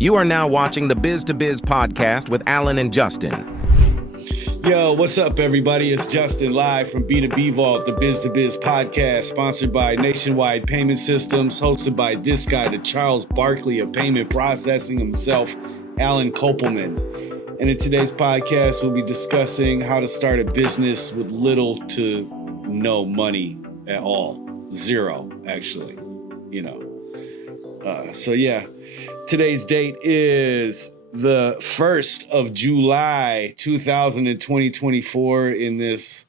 You are now watching the Biz to Biz podcast with Alan and Justin. Yo, what's up, everybody? It's Justin live from B2B Vault, the Biz to Biz podcast, sponsored by Nationwide Payment Systems, hosted by this guy, the Charles Barkley of payment processing himself, Alan Kopelman. And in today's podcast, we'll be discussing how to start a business with little to no money at all. Zero, actually, So yeah, today's date is the 1st of July, 2024, in this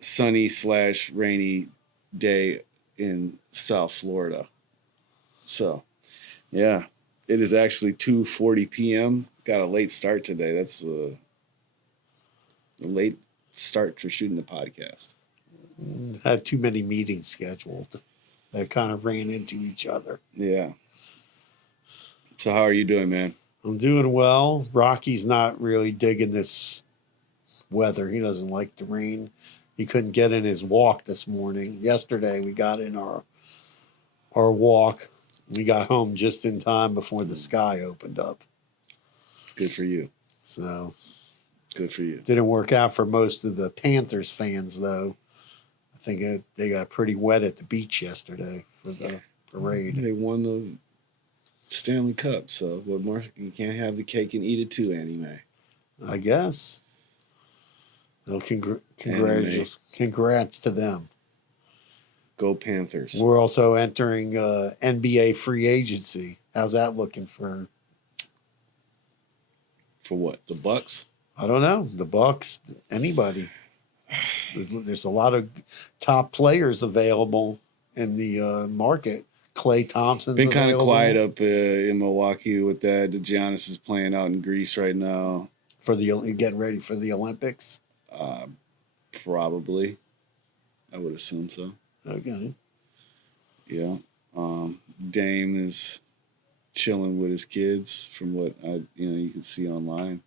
sunny / rainy day in South Florida. So, yeah, it is actually 2:40 p.m. Got a late start today. That's a late start for shooting the podcast. Had too many meetings scheduled that kind of ran into each other. Yeah. So how are you doing, man? I'm doing well. Rocky's not really digging this weather. He doesn't like the rain. He couldn't get in his walk this morning. Yesterday, we got in our walk. We got home just in time before the sky opened up. Good for you. So, good for you. Didn't work out for most of the Panthers fans, though. I think they got pretty wet at the beach yesterday for the parade. They won the Stanley Cup, so what more? You can't have the cake and eat it too, Annie Mae. I guess. No, congrats to them. Go Panthers. We're also entering NBA free agency. How's that looking for what? The Bucks? I don't know. The Bucks, anybody. There's a lot of top players available in the market. Klay Thompson's been kind of available. quiet up in Milwaukee with that. Giannis is playing out in Greece right now. For getting ready for the Olympics? Probably. I would assume so. Okay. Yeah. Dame is chilling with his kids from what you can see online.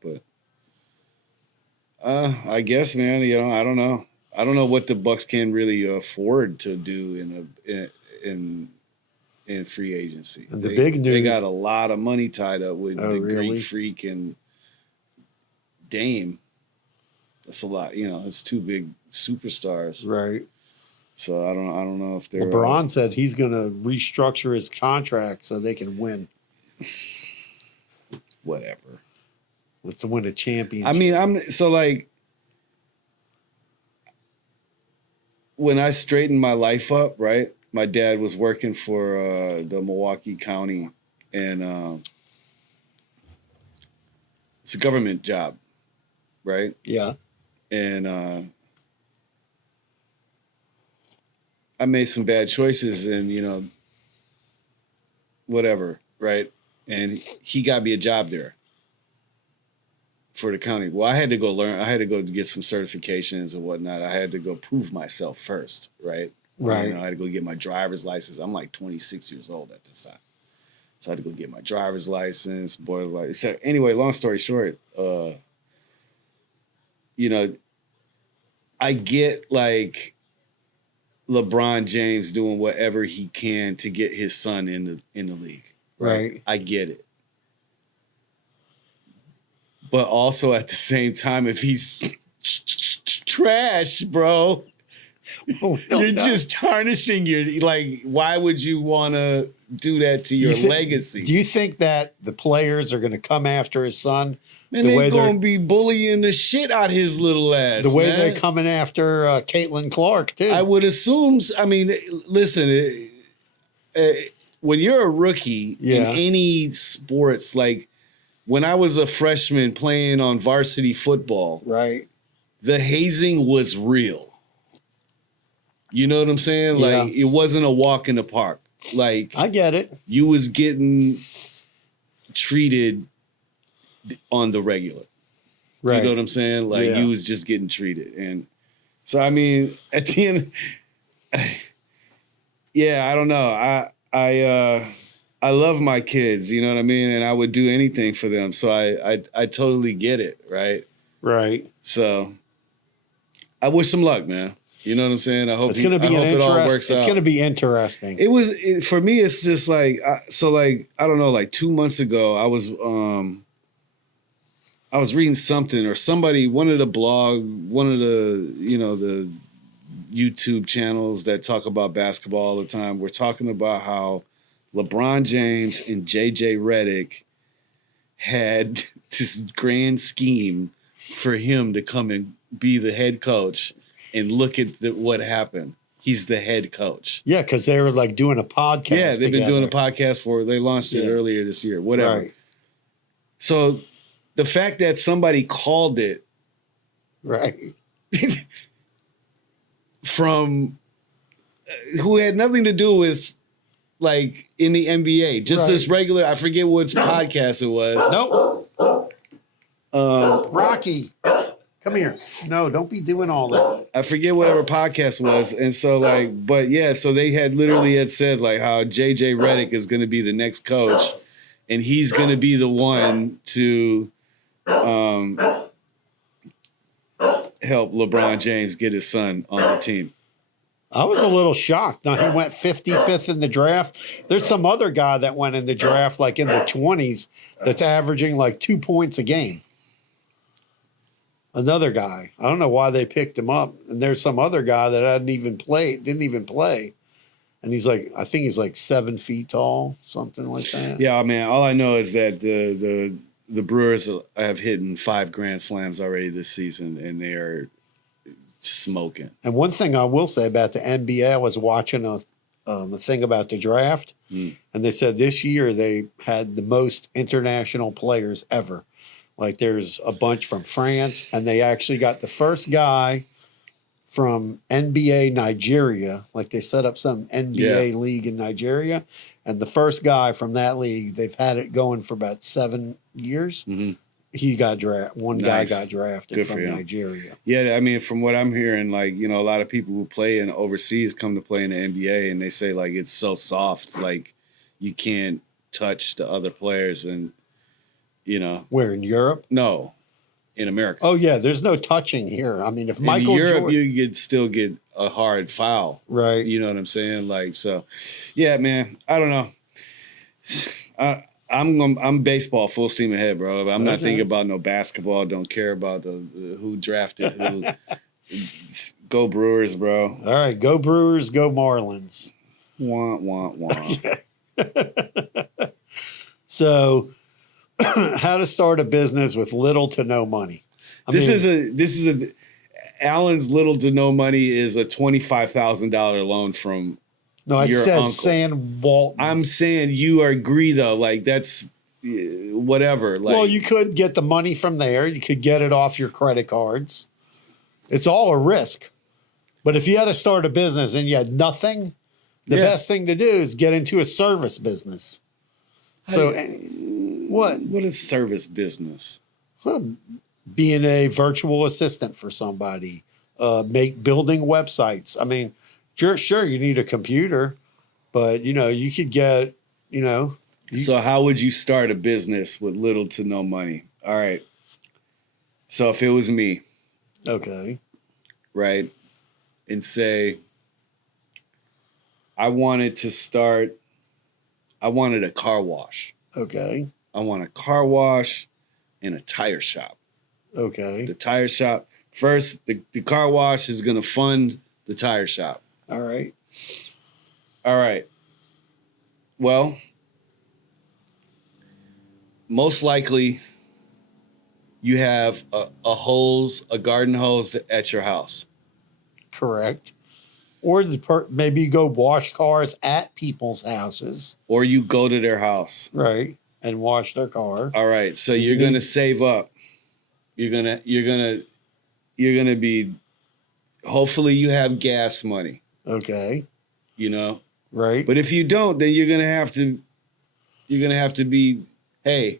But I guess, man, I don't know. I don't know what the Bucks can really afford to do in free agency. And the big news, they got a lot of money tied up with the really? Greek Freak and Dame. That's a lot. It's two big superstars. right? So I don't know if they're LeBron said he's going to restructure his contract so they can win. whatever. To win a championship. I mean, when I straightened my life up, right? My dad was working for the Milwaukee County, and it's a government job, right? Yeah. And I made some bad choices, and whatever, right? And he got me a job there for the county. Well, I had to go learn. I had to go get some certifications and whatnot. I had to go prove myself first, right? Right. I had to go get my driver's license. I'm like 26 years old at this time. So I had to go get my driver's license, boiler license, etc. Anyway, long story short, I get like LeBron James doing whatever he can to get his son in the league. Right. I get it. But also at the same time, if he's trash, bro, you're just tarnishing why would you want to do that to your legacy? Do you think that the players are going to come after his son? Man, they're going to be bullying the shit out his little ass. The way they're coming after Caitlin Clark, too. I would assume. I mean, listen, when you're a rookie in any sports, like when I was a freshman playing on varsity football, right, the hazing was real. You know what I'm saying? Yeah. Like, it wasn't a walk in the park. Like, I get it. You was getting treated on the regular. Right. You know what I'm saying? Like, you was just getting treated. And so, I mean, at the end, I don't know. I love my kids, you know what I mean? And I would do anything for them. So I totally get it, right? Right. So I wish them luck, man. You know what I'm saying? I hope It's going to be it all works out. It's going to be interesting. For me. It's just like I don't know. Like 2 months ago, I was reading something or somebody, one of the the YouTube channels that talk about basketball all the time. We're talking about how LeBron James and JJ Redick had this grand scheme for him to come and be the head coach. And look at what happened. He's the head coach. Yeah, because they were like doing a podcast. Yeah, they've been doing a podcast they launched it earlier this year, whatever. Right. So the fact that somebody called it right from who had nothing to do with like in the NBA, just this regular, I forget what podcast it was. Nope. Rocky. Come here. No, don't be doing all that. I forget whatever podcast it was. And so so they had literally said like how JJ Redick is going to be the next coach and he's going to be the one to help LeBron James get his son on the team. I was a little shocked. Now, he went 55th in the draft. There's some other guy that went in the draft like in the 20s that's averaging like 2 points a game. Another guy. I don't know why they picked him up. And there's some other guy that didn't even play. And he's like, I think he's like 7 feet tall, something like that. Yeah, man. All I know is that the Brewers have hit 5 grand slams already this season, and they are smoking. And one thing I will say about the NBA, I was watching a thing about the draft, and they said this year they had the most international players ever. Like there's a bunch from France, and they actually got the first guy from NBA Nigeria. Like they set up some NBA league in Nigeria, and the first guy from that league, they've had it going for about 7 years. Mm-hmm. He got drafted. One guy got drafted Good from Nigeria. Yeah, I mean, from what I'm hearing, like, a lot of people who play in overseas come to play in the NBA, and they say, like, it's so soft, like, you can't touch the other players, and, Where, in Europe? No, in America. Oh, yeah, there's no touching here. I mean, if Michael in Europe, Jordan, you could still get a hard foul. Right. You know what I'm saying? Like, so, yeah, man, I don't know. I'm baseball full steam ahead, bro. I'm not thinking about no basketball. Don't care about who drafted who. Go Brewers, bro. All right, go Brewers, go Marlins. Wah, wah, wah. So, how to start a business with little to no money. This is Alan's little to no money is a $25,000 loan from. No, I said uncle. Sam Walton. I'm saying you agree though. Like that's whatever. Like, well, you could get the money from there. You could get it off your credit cards. It's all a risk. But if you had to start a business and you had nothing, the best thing to do is get into a service business. What is service business? Well, being a virtual assistant for somebody, building websites. I mean, sure, you need a computer, but you could get, So how would you start a business with little to no money? All right. So if it was me, okay, right, and say I wanted a car wash. Okay. I want a car wash and a tire shop. Okay. The tire shop first. The car wash is going to fund the tire shop. All right. Well, most likely you have a garden hose at your house. Correct. Or maybe you go wash cars at people's houses. Or you go to their house. Right. And wash their car. All right. So you're going to save up. You're going to be, hopefully you have gas money. Okay. Right. But if you don't, then you're gonna have to be, hey,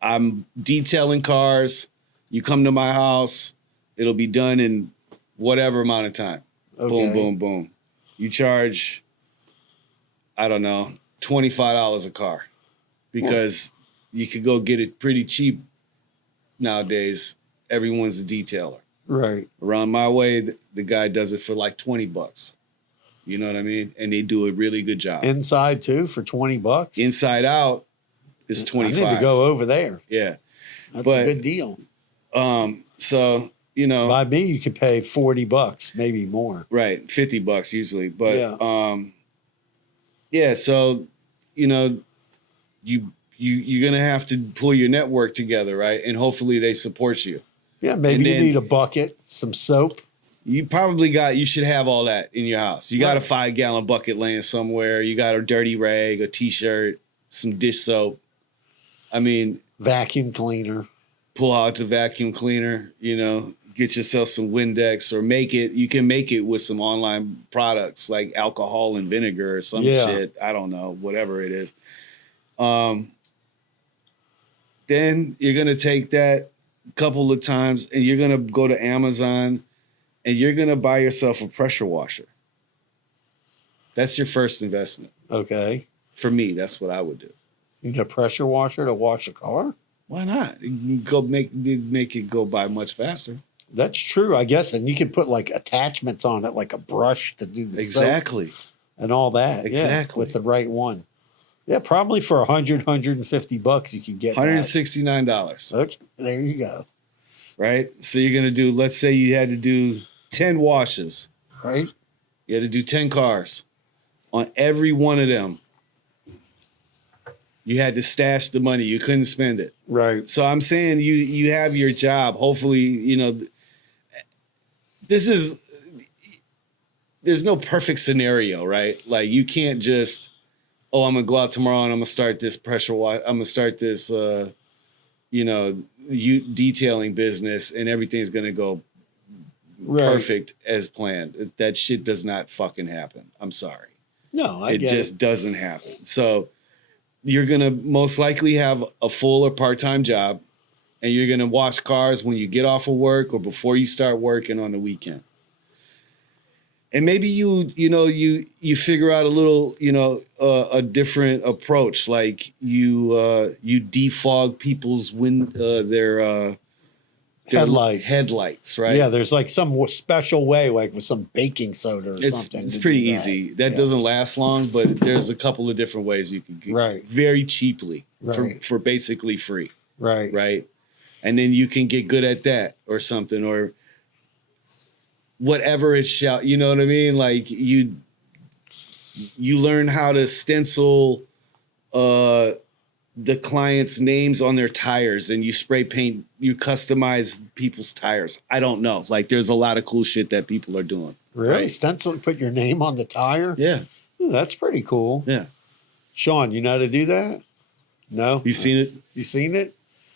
I'm detailing cars. You come to my house, it'll be done in whatever amount of time. Okay. Boom, boom, boom. You charge, I don't know, $25 a car. Because you could go get it pretty cheap nowadays. Everyone's a detailer. Right. Around my way, the guy does it for like $20. You know what I mean? And they do a really good job. Inside too for $20. Inside out is 25. I need to go over there. Yeah. That's But- a good deal. So, you know, By me, you could pay $40, maybe more. right, $50 usually. But Yeah. yeah, so you know, you're gonna have to pull your network together, right? And hopefully they support you. Yeah, maybe And you then- need a bucket, some soap. You should have all that in your house. You got a Right. 5-gallon bucket laying somewhere. You got a dirty rag, a t-shirt, some dish soap. I mean, Vacuum cleaner. pull out the vacuum cleaner, you know, get yourself some Windex or you can make it with some online products like alcohol and vinegar or some Yeah. shit. I don't know, whatever it is. Then you're going to take that couple of times and you're going to go to Amazon and you're going to buy yourself a pressure washer. That's your first investment. Okay. For me, that's what I would do. You need a pressure washer to wash a car? Why not? You can go make it go by much faster. That's true, I guess. And you could put like attachments on it, like a brush to do the soap Exactly. and all that. Yeah, Exactly. with the right one. Yeah, probably for $150 you could get that. $169. Okay, there you go. Right? So you're gonna do, let's say you had to do 10 washes. Right? You had to do 10 cars. On every one of them, you had to stash the money. You couldn't spend it. Right. So I'm saying you have your job. Hopefully, you know, there's no perfect scenario, right? Like you can't just, I'm gonna go out tomorrow and I'm gonna start this pressure wash. I'm gonna start this, detailing business and everything's gonna go Right. perfect as planned. That shit does not fucking happen. I'm sorry. No, I It get just it. doesn't happen. So you're going to most likely have a full or part-time job and you're going to wash cars when you get off of work or before you start working on the weekend. And maybe you figure out a little, a different approach. Like you defog people's their headlights, right? Yeah, there's like some special way, like with some baking soda or something. It's to pretty do that. easy. That Yeah. doesn't last long, but there's a couple of different ways you can get Right. very cheaply Right. for basically free, Right. right? And then you can get good at that or something or whatever it shall. You know what I mean? Like you learn how to stencil the client's names on their tires and you spray paint, you customize people's tires. I don't know. Like there's a lot of cool shit that people are doing. Really? Right. Stencil, put your name on the tire? Yeah. Ooh, that's pretty cool. Yeah. Sean, you know how to do that? No? You seen it? You seen it?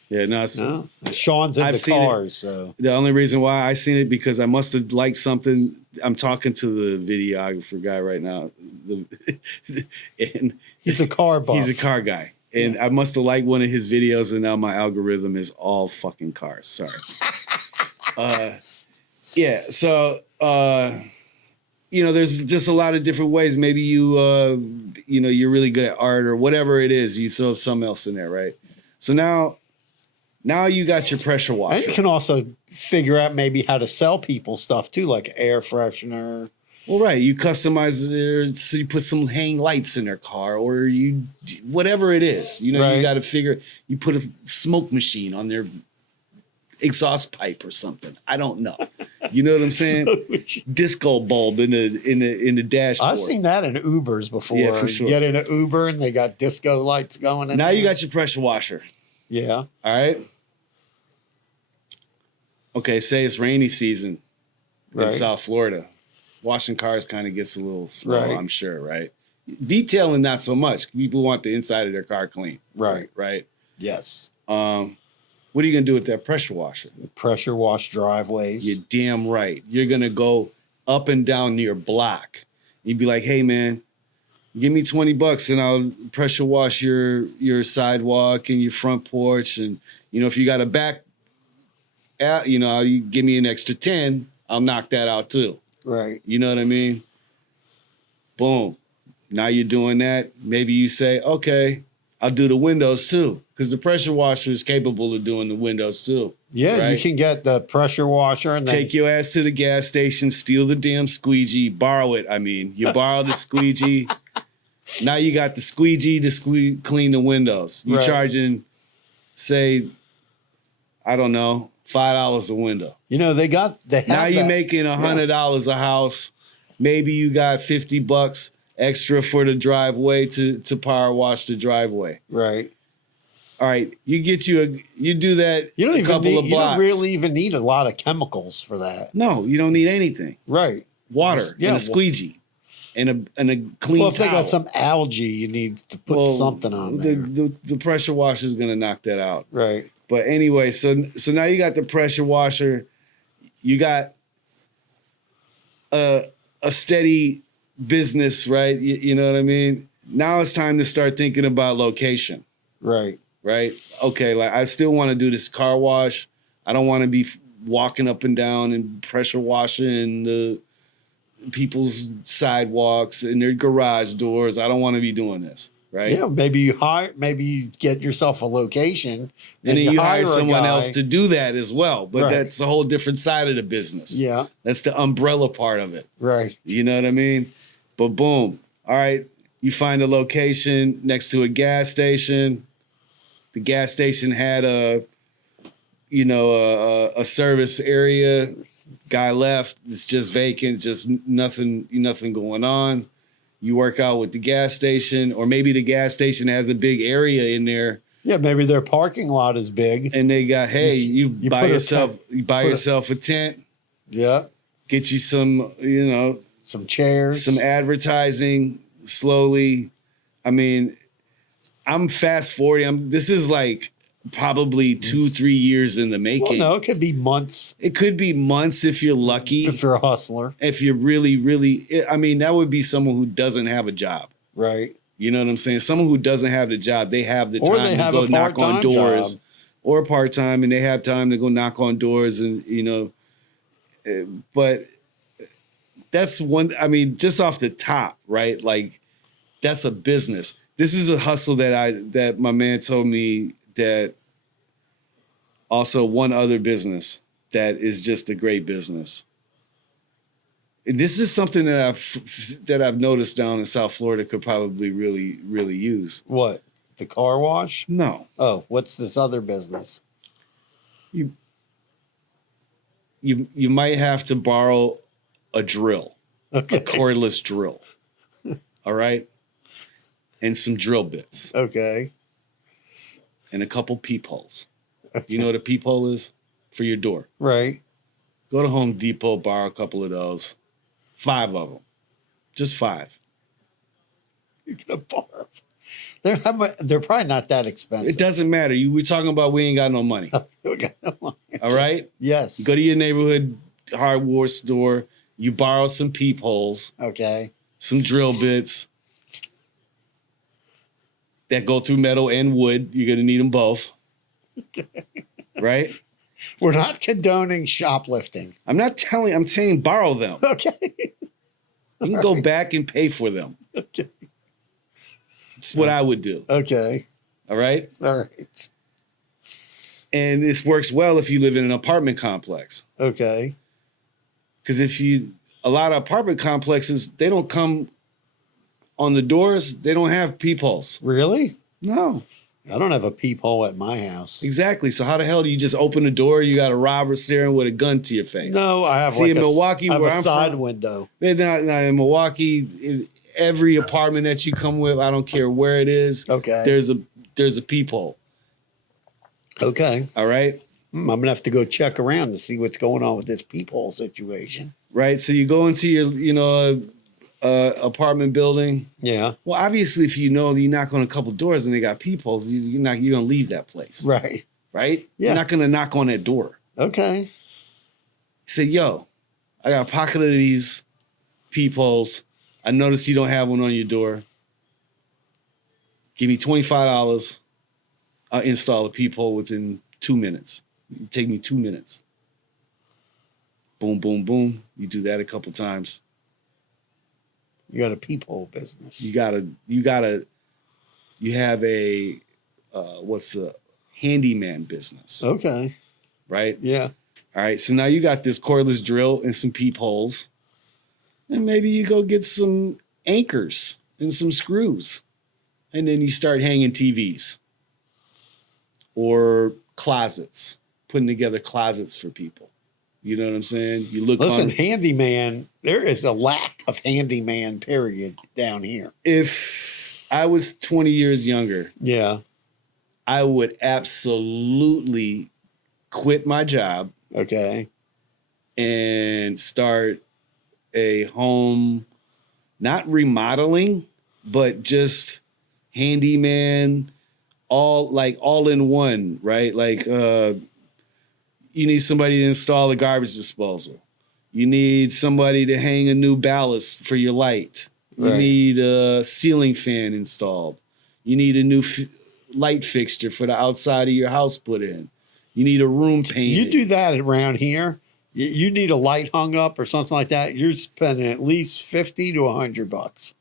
Yeah, no. No. Sean's into I've seen it. cars, so The only reason why I seen it because I must have liked something. I'm talking to the videographer guy right now. And he's a car buff. he's a car guy. And I must have liked one of his videos and now my algorithm is all fucking cars. Sorry. Yeah, so there's just a lot of different ways. Maybe you're really good at art or whatever it is. You throw something else in there, right? So now you got your pressure washer. And you can also figure out maybe how to sell people stuff too, like air freshener. Well, right. You customize it, so you put some hang lights in their car, or you whatever it is. You Right. got to figure. You put a smoke machine on their exhaust pipe or something. I don't know. You know what I'm saying? Disco bulb in the dashboard. I've seen that in Ubers before. Yeah, for sure. You get in an Uber and they got disco lights going. In Now there. you got your pressure washer. Yeah. All right. Okay, say it's rainy season in Right. South Florida. Washing cars kind of gets a little slow, Right. I'm sure, right? Detailing, not so much. People want the inside of their car clean. Right. Right. Yes. What are you going to do with that pressure washer? Pressure wash driveways. You're damn right. You're going to go up and down your block. You'd be like, hey, man, give me $20 and I'll pressure wash your sidewalk and your front porch. And, if you got a back, you give me an extra 10, I'll knock that out too. Right. You know what I mean? Boom. Now you're doing that. Maybe you say, okay, I'll do the windows too. because the pressure washer is capable of doing the windows too. Yeah, you Right. can get the pressure washer and then Take your ass to the gas station, steal the damn squeegee, borrow it. I mean, you borrow the squeegee. Now you got the squeegee to clean the windows. You Right. charging, say, I don't know, $5 a window. you know they have Now you're that. making $100 a house. Maybe you got $50 extra for the driveway to power wash the driveway. Right. All right, you do that You don't a even couple need, of you blocks. don't really even need a lot of chemicals for that. No, you don't need anything. Right. Water Yeah, and a well- squeegee and a clean Well, if they towel. got some algae, you need to put Well, something on there. The pressure washer is going to knock that out. Right. But anyway, so now you got the pressure washer. You got a steady business, right? You know what I mean? Now it's time to start thinking about location, Right. right? Okay, like I still want to do this car wash. I don't want to be walking up and down and pressure washing the people's sidewalks and their garage doors. I don't want to be doing this, right? Yeah. Maybe you get yourself a location, And then you hire a someone guy. else to do that as well. But Right. that's a whole different side of the business. Yeah. That's the umbrella part of it. Right. You know what I mean? But boom. All right. You find a location next to a gas station. The gas station had a service area. Guy left. It's just vacant. Just nothing going on. You work out with the gas station, or maybe the gas station has a big area in there, Yeah. Maybe their parking lot is big. and they got, hey, you buy put a yourself tent- you buy put a- yourself a tent, Yeah. get you some, Some chairs. some advertising slowly. I mean, I'm fast forwarding. This is like probably 2-3 years in the well, making. no, it could be months It could be months if you're lucky. if you're a hustler. If you're really, really, I mean, that would be someone who doesn't have a job. Right. You know what I'm saying? Someone who doesn't have the job, they have the Or time they to have go a knock on part-time doors, job. or part time, and they have time to go knock on doors, and but that's one. I mean, just off the top, right? Like, that's a business. This is a hustle that my man told me that. Also, one other business that is just a great business. This is something that I've noticed down in South Florida could probably really, really use. What? The car wash? No, Oh, what's this other business? you might have to borrow a drill, Okay. a cordless drill. All right, and some drill bits Okay. and a couple peepholes. You know what a peephole is? For your door. Right. Go to Home Depot, borrow a couple of those. 5 of them. Just 5. You're gonna borrow. They're probably not that expensive. It doesn't matter. We're talking about we ain't got no money. All right? Yes. Go to your neighborhood hardware store. You borrow some peepholes, Okay. some drill bits that go through metal and wood. You're going to need them both. Right? We're not condoning shoplifting. I'm saying borrow them. Okay. You can go back and pay for them. Okay. It's what I would do. Okay. All right? All right. And this works well if you live in an apartment complex. Okay. Because a lot of apartment complexes, they don't come on the doors, they don't have peepholes. Really? No, I don't have a peephole at my house. exactly. So how the hell do you just open the door? You got a robber staring with a gun to your face. No, I have See, like in Milwaukee, I have where a I'm side from- window. They're not in Milwaukee. In every apartment that you come with, I don't care where it is, Okay. there's a peephole. Okay. All right. I'm gonna have to go check around to see what's going on with this peephole situation. Right. So you go into your apartment building. Yeah. Well, obviously, if you knock on a couple doors and they got peepholes, you're gonna leave that place, Right. right? Yeah. You're not gonna knock on that door. Okay. Say, yo, I got a pocket of these peepholes. I noticed you don't have one on your door. Give me $25. I'll install a peephole within 2 minutes. It'll take me 2 minutes. Boom, boom, boom. You do that a couple times. You got a peephole business. You have a what's the handyman business, Okay. right? Yeah. All right. So now you got this cordless drill and some peepholes, and maybe you go get some anchors and some screws, and then you start hanging TVs or closets, putting together closets for people. You know what I'm saying? You look Listen, on. handyman, there is a lack of handyman, period, down here. If I was 20 years younger, Yeah. I would absolutely quit my job Okay. and start a home, not remodeling, but just handyman, all in one, right? Like you need somebody to install a garbage disposal. You need somebody to hang a new ballast for your light. You Right. need a ceiling fan installed. You need a new light fixture for the outside of your house put in. You need a room painted. You do that around here. You need a light hung up or something like that. You're spending at least $50 to $100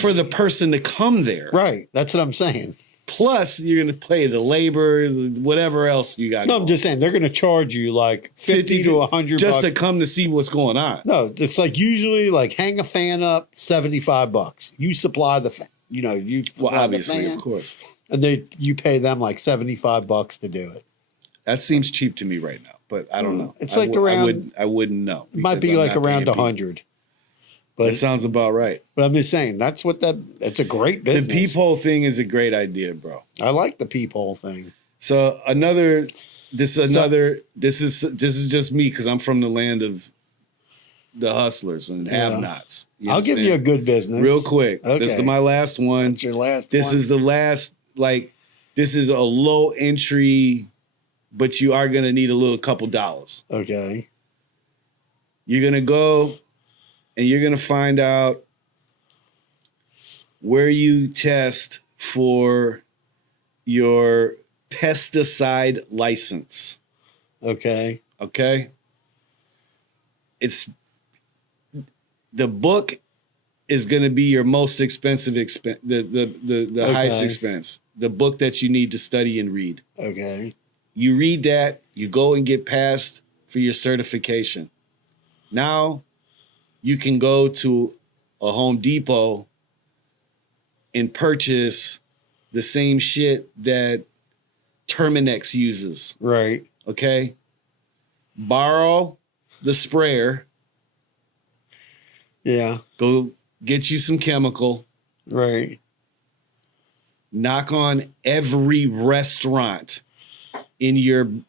for the person to come there. Right. That's what I'm saying. Plus, you're going to pay the labor, whatever else you got. No, going. I'm just saying they're going to charge you like 50 to 100 just bucks. to come to see what's going on. No, it's like usually like hang a fan up, $75. You supply the fan. You know, you Well, supply obviously, the fan, of course. and you pay them like $75 to do it. That seems cheap to me right now, but I don't know. It's I like around- I wouldn't know. It might because be I'm like not around paying people. 100. That But sounds about right. I'm just saying that's what it's a great business. The peephole thing is a great idea, bro. I like the peephole thing. So this is just me because I'm from the land of the hustlers and Yeah. have-nots. I'll give you a good business. real quick. Okay. This is my last one. That's your last This one. is the last, like, this is a low entry, but you are going to need a little couple dollars. Okay. You're going to go and you're going to find out where you test for your pesticide license. Okay. Okay? The book is going to be your most expensive expense, the highest expense. The book that you need to study and read. Okay. You read that, you go and get passed for your certification. Now you can go to a Home Depot and purchase the same shit that Terminex uses. Right. Okay? Borrow the sprayer, Yeah. go get you some chemical, Right. knock on every restaurant in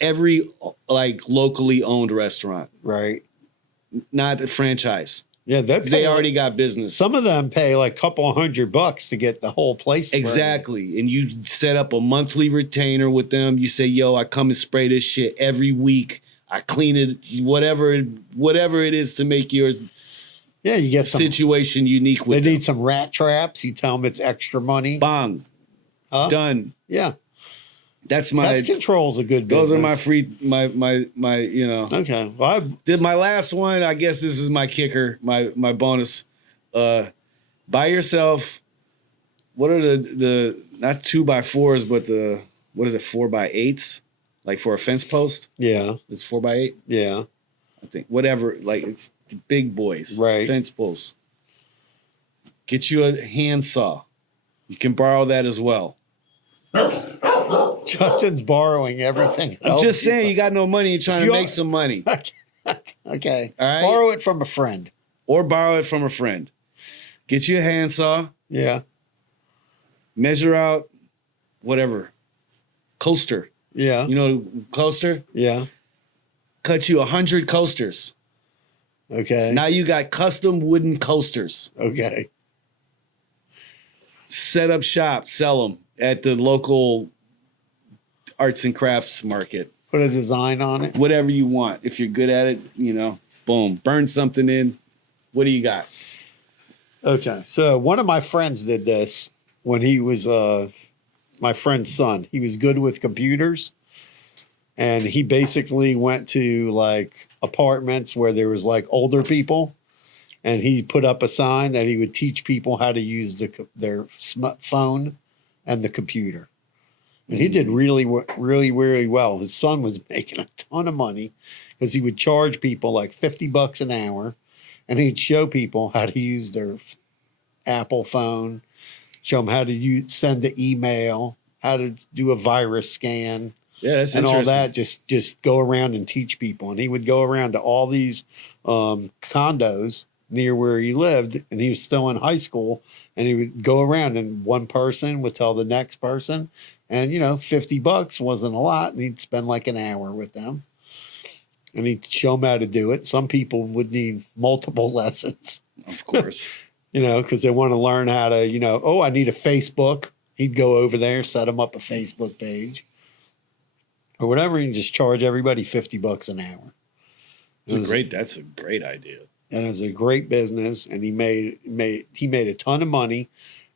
every like locally owned restaurant, Right. not a franchise. Yeah. They already got business. Some of them pay like a couple $100 to get the whole place sprayed. Exactly. And you set up a monthly retainer with them. You say, yo, I come and spray this shit every week. I clean it, whatever it is to make your Yeah, you get some. situation unique They with them. need some rat traps. You tell them it's extra money. Bang. Huh? Done. Yeah. That's my Pest control's a good business. those are my free my you know. Okay. Well, Did my last one, I guess this is my kicker, my bonus. Buy yourself, what are the not 2x4s, but the what is it, 4x8s? Like for a fence post? yeah. It's 4x8, Yeah. I think. Whatever, like it's the big boys. Right. Fence posts. Get you a handsaw. You can borrow that as well. Justin's borrowing everything. I'm just saying, you got no money, you're trying If to you make are- some money. Okay. All right. Borrow it from a friend. Or borrow it from a friend. Get you a handsaw, Yeah. measure out whatever. Coaster. Yeah. You know, coaster? Yeah. Cut you 100 coasters. Okay. Now you got custom wooden coasters. Okay. Set up shop, sell them at the local arts and crafts market. Put a design on it. Whatever you want. If you're good at it, you know, boom, burn something in. What do you got? Okay. So one of my friends did this when he was my friend's son. He was good with computers. And he basically went to like apartments where there was like older people. And he put up a sign that he would teach people how to use their phone and the computer. And he did really, really, really well. His son was making a ton of money because he would charge people like $50 an hour, and he'd show people how to use their Apple phone, show them how to send the email, how to do a virus scan, Yeah, that's and all interesting. that. Just go around and teach people. And he would go around to all these condos near where he lived, and he was still in high school, and he would go around, and one person would tell the next person, and $50 wasn't a lot, and he'd spend like an hour with them, and he'd show them how to do it. Some people would need multiple lessons, Of course. because they want to learn how to, oh, I need a Facebook. He'd go over there, set them up a Facebook page or whatever, and just charge everybody $50 an hour. That's a great idea. And it was a great business, and he made a ton of money,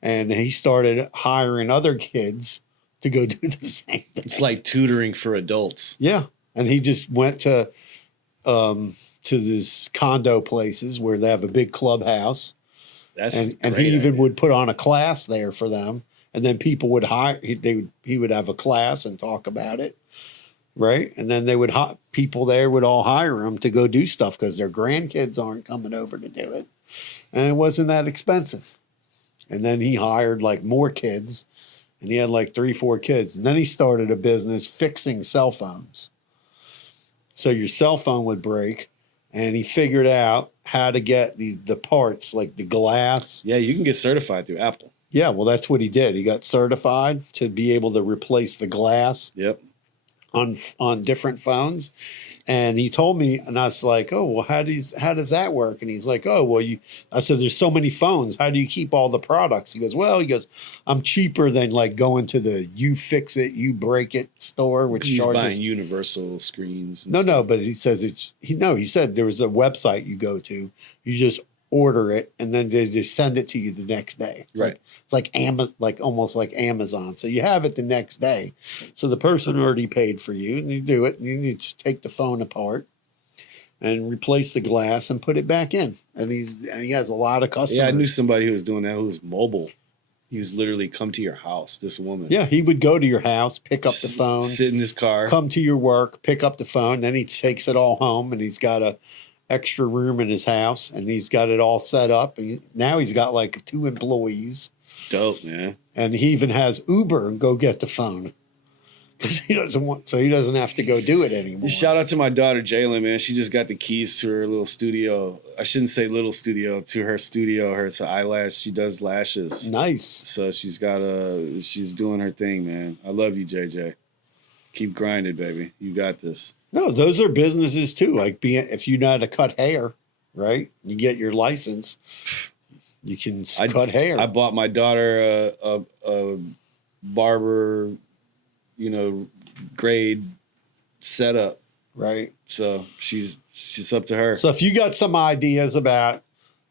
and he started hiring other kids to go do the same thing. It's like tutoring for adults. Yeah, and he just went to this condo places where they have a big clubhouse, That's and a great he even idea. would put on a class there for them, and then people would hire. He would have a class and talk about it. Right. And then people there would all hire him to go do stuff because their grandkids aren't coming over to do it. And it wasn't that expensive. And then he hired like more kids, and he had like 3-4 kids. And then he started a business fixing cell phones. So your cell phone would break, and he figured out how to get the parts, like the glass. Yeah, you can get certified through Apple. Yeah, well, that's what he did. He got certified to be able to replace the glass Yep. on different phones. And he told me, and I was like, oh, well, how does that work? And he's like, oh, well, I said, there's so many phones. How do you keep all the products? He goes, I'm cheaper than like going to the you fix it, you break it store, which He's charges. buying universal screens. and No, stuff. but he says he said there was a website you go to, you just order it, and then they just send it to you the next day. It's like Amazon, like almost like Amazon. So you have it the next day. So the person already paid for you, and you do it, and you just take the phone apart and replace the glass and put it back in. And he has a lot of customers. Yeah, I knew somebody who was doing that who was mobile. He was literally come to your house, this woman. Yeah, he would go to your house, pick up the phone, sit in his car. come to your work, pick up the phone, then he takes it all home, and he's got a extra room in his house, and he's got it all set up. And now he's got like 2 employees, Dope, man. and he even has Uber and go get the phone because he doesn't have to go do it anymore. Shout out to my daughter Jalen, man. She just got the keys to her little studio. I shouldn't say little studio, to her studio. Her eyelash. She does lashes. Nice. So she's doing her thing, man. I love you, JJ. Keep grinding, baby. You got this. No, those are businesses too. Like if you know how to cut hair, right? You get your license, you can cut hair. I bought my daughter a barber, grade setup. Right. So she's up to her. So if you got some ideas about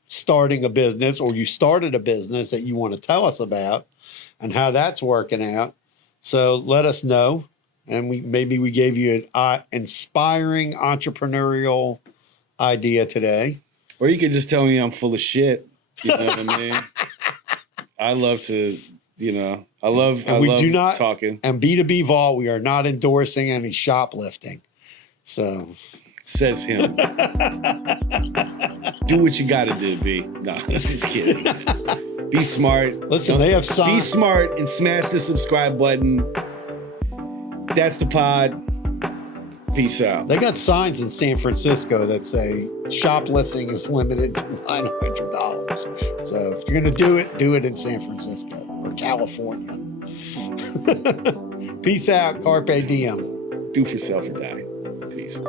starting a business, or you started a business that you want to tell us about and how that's working out, so let us know. And we gave you an inspiring entrepreneurial idea today. Or you could just tell me I'm full of shit. You know what I mean? I love to, I love talking. And B2B Vault, we are not endorsing any shoplifting. So Says him. Do what you got to do, B. No, I'm just kidding. Be smart. Listen, they have Be signs. smart and smash the subscribe button. That's the pod. Peace out. They got signs in San Francisco that say shoplifting is limited to $900. So if you're going to do it in San Francisco or California. Peace out. Carpe diem. Do for self or die. Peace.